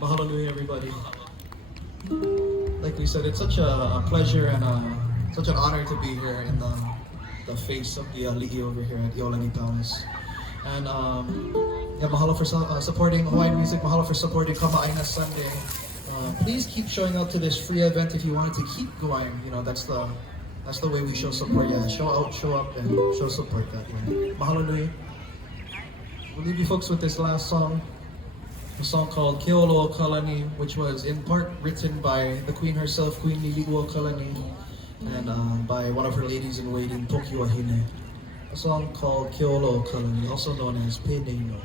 Mahalo nui, everybody. Like we said, it's such a pleasure and such an honor to be here in the face of the li'i over here at ʻIolani Palace. And yeah, mahalo for supporting Hawaiian music. Mahalo for supporting Kamaʻāina Sunday. Please keep showing up to this free event if you want it to keep going. You know, that's the way we show support. Yeah, show out, show up, and show support that way. Mahalo nui. We'll leave you folks with this last song. A song called Keolaokalani, which was in part written by the queen herself, Queen ʻIolani, and by one of her ladies in waiting, Tokiwahine. A song called Keolaokalani, also known as Penei No.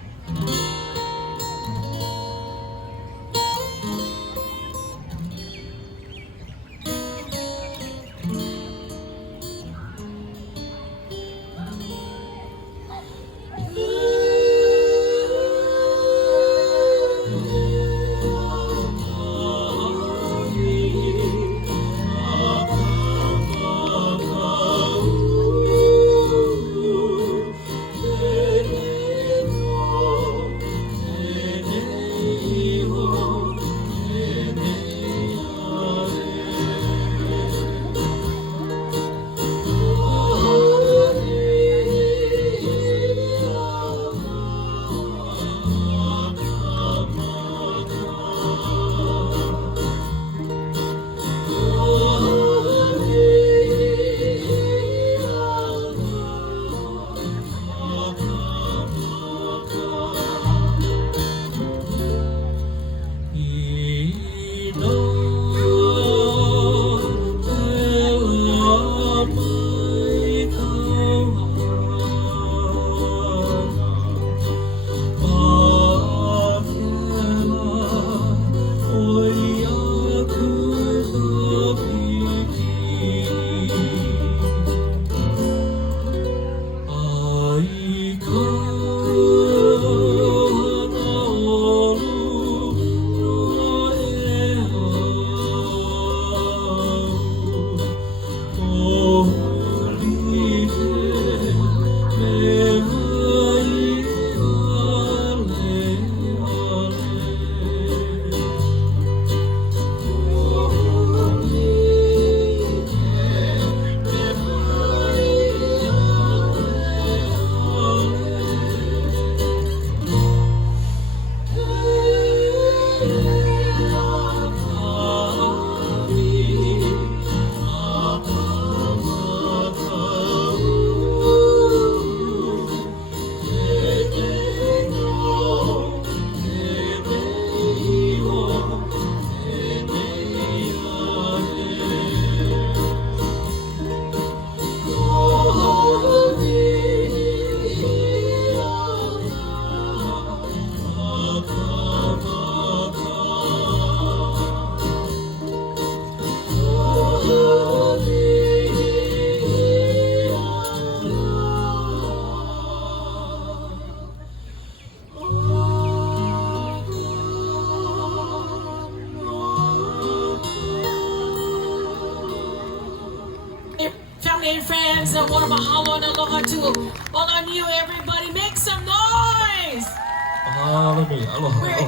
Family and friends, a warm mahalo and aloha to ʻŌlauniu, everybody. Make some noise! Mahalo nui, aloha.